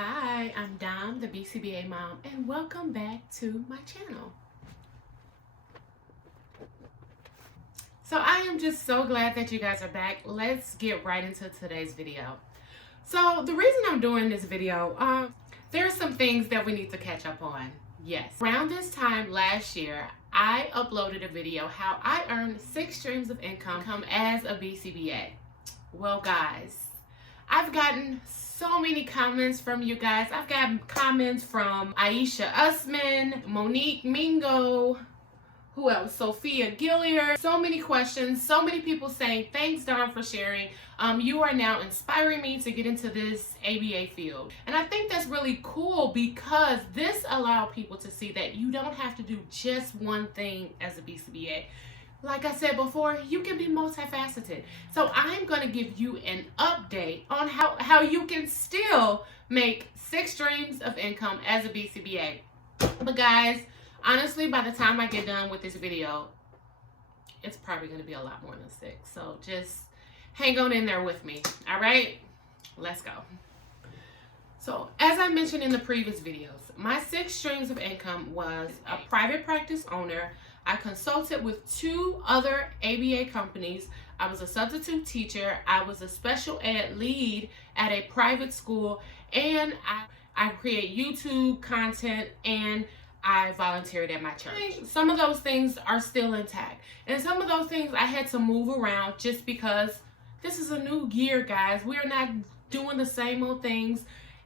Hi, I'm Dom, the BCBA mom, and welcome back to my channel. So I am just so glad that you guys are back. Let's get right into today's video. So the reason I'm doing this video, there are some things that we need to catch up on. Yes. Around this time last year, I uploaded a video how I earned 6 streams of income as a BCBA. Well, guys, I've gotten so many comments from you guys. I've gotten comments from Aisha Usman, Monique Mingo, who else? Sophia Gilliard. So many questions, so many people saying, thanks, Dawn, for sharing. You are now inspiring me to get into this ABA field. And I think that's really cool because this allows people to see that you don't have to do just one thing as a BCBA. Like I said before, you can be multifaceted. So I'm going to give you an update on how you can still make 6 streams of income as a BCBA. But guys, honestly, by the time I get done with this video, it's probably going to be a lot more than 6. So just hang on in there with me. All right, let's go. So as I mentioned in the previous videos, my 6 streams of income was a private practice owner. I consulted with 2 other ABA companies. I was a substitute teacher. I was a special ed lead at a private school, and I create YouTube content, and I volunteered at my church. Some of those things are still intact, and some of those things I had to move around just because this is a new year, guys. We are not doing the same old things.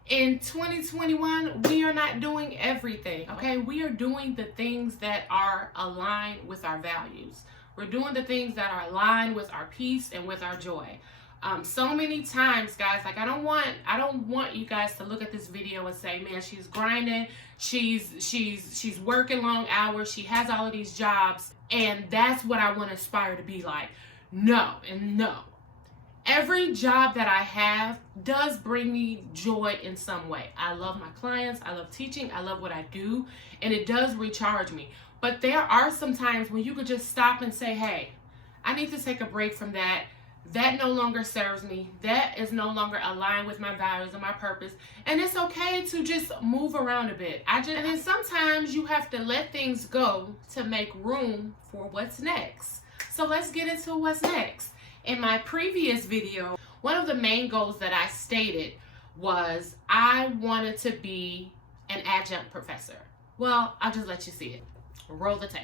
In 2021, we are not doing everything, okay? We are doing the things that are aligned with our values. We're doing the things that are aligned with our peace and with our joy. So many times, guys, like I don't want you guys to look at this video and say, man, she's grinding, she's working long hours, she has all of these jobs, and that's what I want to aspire to be like. No and no. Every job that I have does bring me joy in some way. I love my clients, I love teaching, I love what I do, and it does recharge me. But there are some times when you could just stop and say, hey, I need to take a break from that. That no longer serves me. That is no longer aligned with my values and my purpose. And it's okay to just move around a bit. And then sometimes you have to let things go to make room for what's next. So let's get into what's next. In my previous video, one of the main goals that I stated was I wanted to be an adjunct professor. Well, I'll just let you see it. Roll the tape.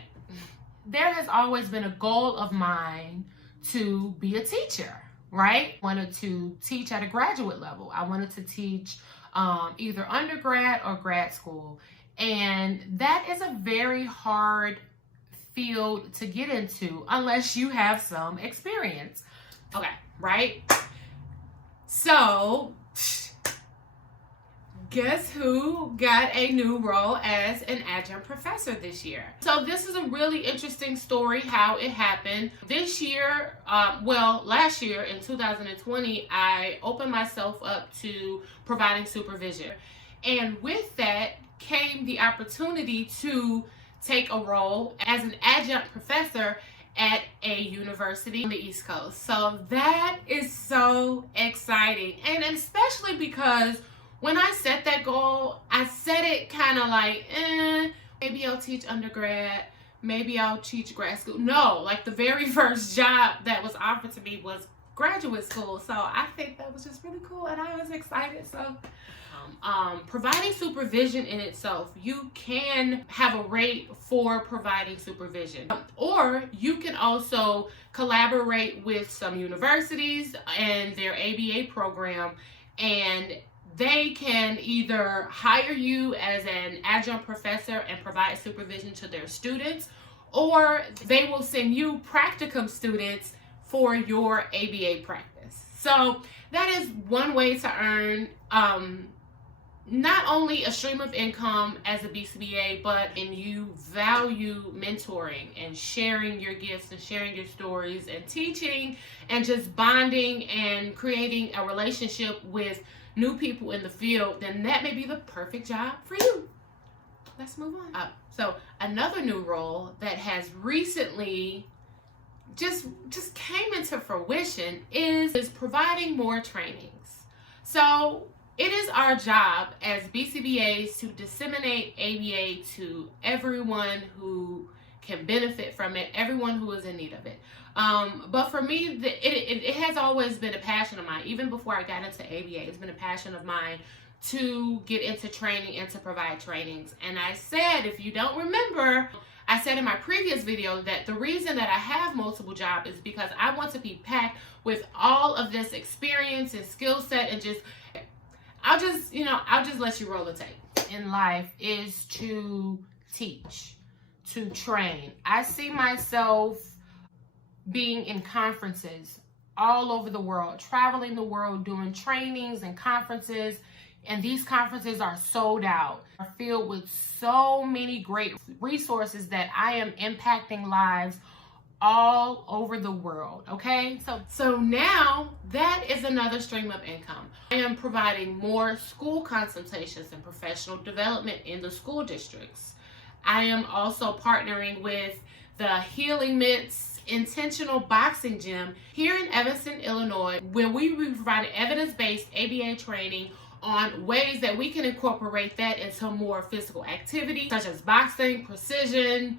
There has always been a goal of mine to be a teacher, right? I wanted to teach at a graduate level. I wanted to teach either undergrad or grad school. And that is a very hard field to get into unless you have some experience. Okay, right? So, guess who got a new role as an adjunct professor this year? So this is a really interesting story how it happened. This year, last year in 2020, I opened myself up to providing supervision. And with that came the opportunity to take a role as an adjunct professor at a university on the East Coast. So that is so exciting. And especially because when I set that goal, I set it kind of like, maybe I'll teach undergrad, maybe I'll teach grad school. No, like the very first job that was offered to me was graduate school. So I think that was just really cool, and I was excited. So providing supervision in itself, you can have a rate for providing supervision, or you can also collaborate with some universities and their ABA program, and they can either hire you as an adjunct professor and provide supervision to their students, or they will send you practicum students for your ABA practice. So that is one way to earn not only a stream of income as a BCBA, but you value mentoring and sharing your gifts and sharing your stories and teaching and just bonding and creating a relationship with new people in the field, then that may be the perfect job for you. Let's move on. So another new role that has recently just came into fruition is providing more trainings. So It is our job as BCBAs to disseminate ABA to everyone who can benefit from it, everyone who is in need of it. But for me, it has always been a passion of mine. Even before I got into ABA, it's been a passion of mine to get into training and to provide trainings. And I said, if you don't remember, I said in my previous video that the reason that I have multiple jobs is because I want to be packed with all of this experience and skill set, and I'll just let you roll the tape. In life is to teach, to train. I see myself being in conferences all over the world, traveling the world, doing trainings and conferences. And these conferences are sold out, are filled with so many great resources that I am impacting lives all over the world, okay? So now that is another stream of income. I am providing more school consultations and professional development in the school districts. I am also partnering with the Healing Mitts Intentional Boxing Gym here in Evanston, Illinois, where we will be providing evidence-based ABA training on ways that we can incorporate that into more physical activity, such as boxing, precision.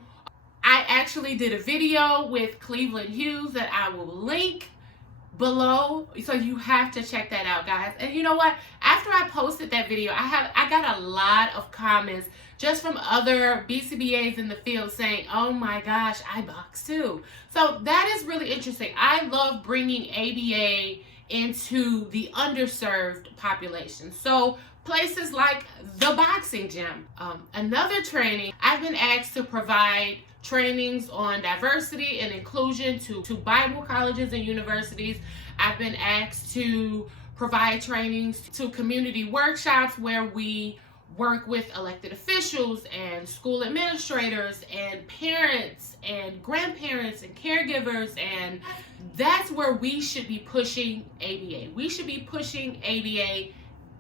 I actually did a video with Cleveland Hughes that I will link below, so you have to check that out, guys. And you know what? After I posted that video, I got a lot of comments just from other BCBAs in the field saying, oh my gosh, I box too. So that is really interesting. I love bringing ABA into the underserved population. So places like the boxing gym. Another training, I've been asked to provide trainings on diversity and inclusion to Bible colleges and universities. I've been asked to provide trainings to community workshops where we work with elected officials and school administrators and parents and grandparents and caregivers, and that's where we should be pushing ABA. We should be pushing ABA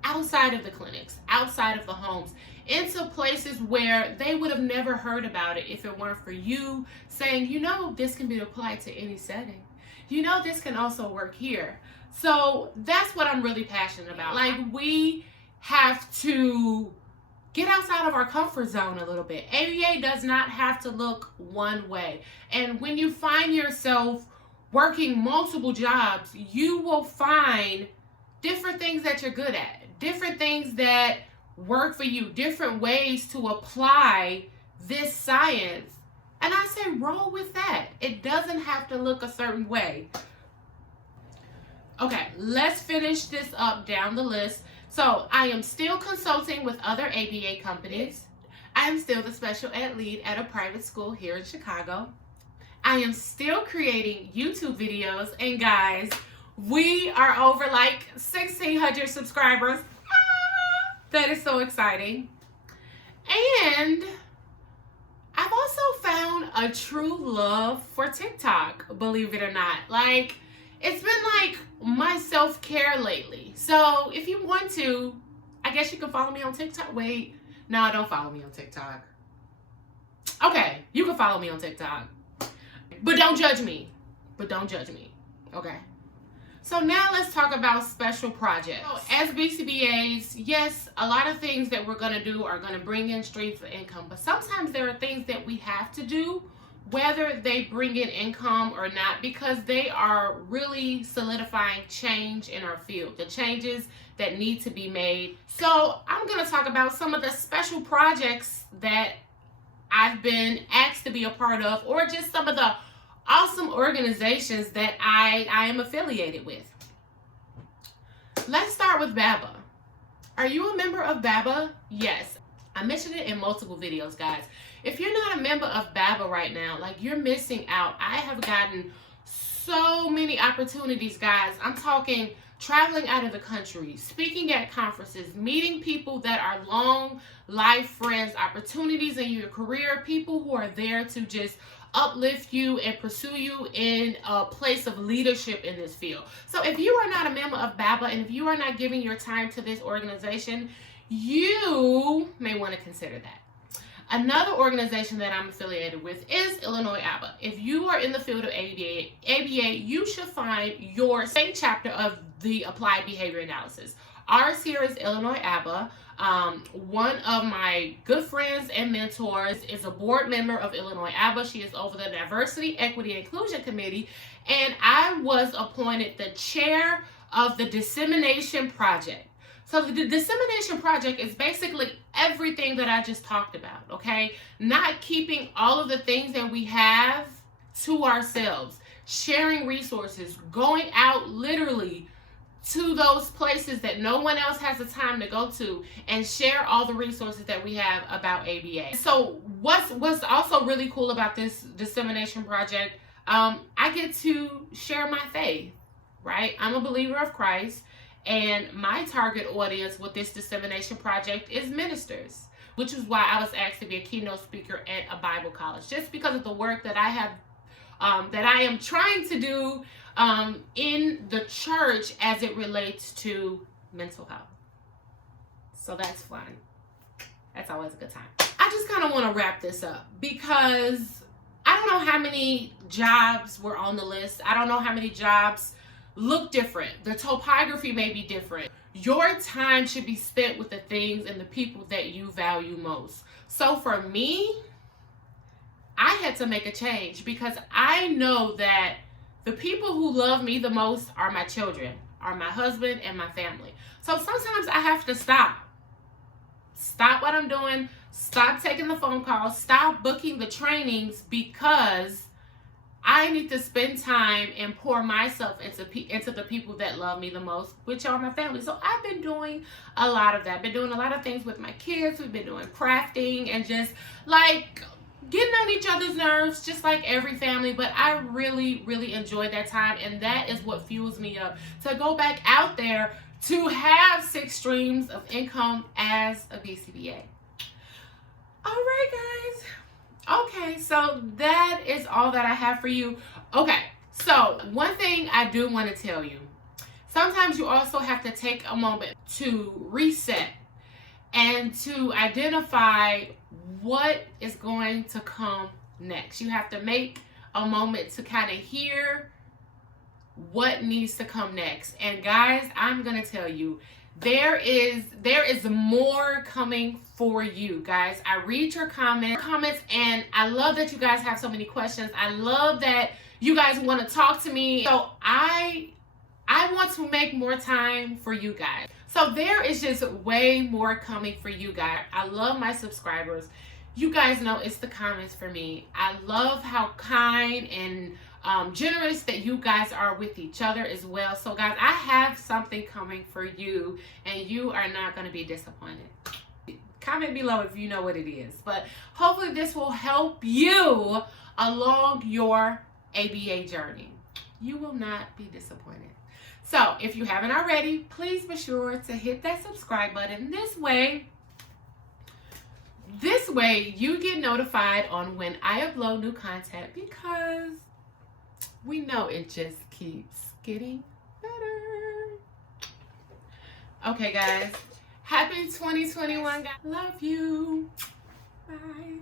outside of the clinics, outside of the homes, into places where they would have never heard about it if it weren't for you saying, you know, this can be applied to any setting. You know, this can also work here. So that's what I'm really passionate about. Like, we have to get outside of our comfort zone a little bit. ABA does not have to look one way. And when you find yourself working multiple jobs, you will find different things that you're good at, different things that work for you, different ways to apply this science. And I say roll with that. It doesn't have to look a certain way. Okay, let's finish this up down the list. So I am still consulting with other ABA companies. I am still the special ed lead at a private school here in Chicago. I am still creating YouTube videos, and guys, we are over like 1,600 subscribers. That is so exciting. And I've also found a true love for TikTok, believe it or not. Like, it's been like my self-care lately. So if you want to, I guess you can follow me on TikTok. Wait, no, don't follow me on TikTok. Okay, you can follow me on TikTok. But don't judge me. Okay? So now let's talk about special projects. So as BCBAs, yes, a lot of things that we're going to do are going to bring in streams of income. But sometimes there are things that we have to do, whether they bring in income or not, because they are really solidifying change in our field, the changes that need to be made. So I'm going to talk about some of the special projects that I've been asked to be a part of, or just some of the awesome organizations that I am affiliated with. Let's start with BABA. Are you a member of BABA? Yes. I mentioned it in multiple videos, guys. If you're not a member of BABA right now, like, you're missing out. I have gotten so many opportunities, guys. I'm talking traveling out of the country, speaking at conferences, meeting people that are long life friends, opportunities in your career, people who are there to just uplift you and pursue you in a place of leadership in this field. So if you are not a member of BABA, and if you are not giving your time to this organization, you may want to consider that. Another organization that I'm affiliated with is Illinois ABA. If you are in the field of ABA, you should find your state chapter of the Applied Behavior Analysis. Ours here is Illinois ABBA. One of my good friends and mentors is a board member of Illinois ABBA. She is over the Diversity, Equity, and Inclusion Committee, and I was appointed the chair of the Dissemination Project. So the Dissemination Project is basically everything that I just talked about, okay? Not keeping all of the things that we have to ourselves, sharing resources, going out literally to those places that no one else has the time to go to and share all the resources that we have about ABA. So what's also really cool about this Dissemination Project, I get to share my faith, right? I'm a believer of Christ, and my target audience with this Dissemination Project is ministers, which is why I was asked to be a keynote speaker at a Bible college, just because of the work that I have, that I am trying to do in the church as it relates to mental health. So that's fun. That's always a good time. I just kind of want to wrap this up because I don't know how many jobs were on the list. I don't know how many jobs look different. The topography may be different. Your time should be spent with the things and the people that you value most. So for me, I had to make a change because I know that the people who love me the most are my children, are my husband, and my family. So sometimes I have to stop what I'm doing, stop taking the phone calls, stop booking the trainings, because I need to spend time and pour myself into the people that love me the most, which are my family. So I've been doing a lot of that. I've been doing a lot of things with my kids. We've been doing crafting and just like getting on each other's nerves, just like every family. But I really, really enjoyed that time, and that is what fuels me up to go back out there to have 6 streams of income as a BCBA. All right, guys. Okay, so that is all that I have for you. Okay, so one thing I do want to tell you, sometimes you also have to take a moment to reset and to identify what is going to come next. You have to make a moment to kind of hear what needs to come next. And guys, I'm going to tell you, there is more coming for you guys. I read your comments, and I love that you guys have so many questions. I love that you guys want to talk to me. So I want to make more time for you guys. So there is just way more coming for you guys. I love my subscribers. You guys know it's the comments for me. I love how kind and generous that you guys are with each other as well. So guys, I have something coming for you, and you are not going to be disappointed. Comment below if you know what it is, but hopefully this will help you along your ABA journey. You will not be disappointed. So if you haven't already, please be sure to hit that subscribe button. This way you get notified on when I upload new content, because we know it just keeps getting better. Okay, guys. Happy 2021, guys. Love you. Bye.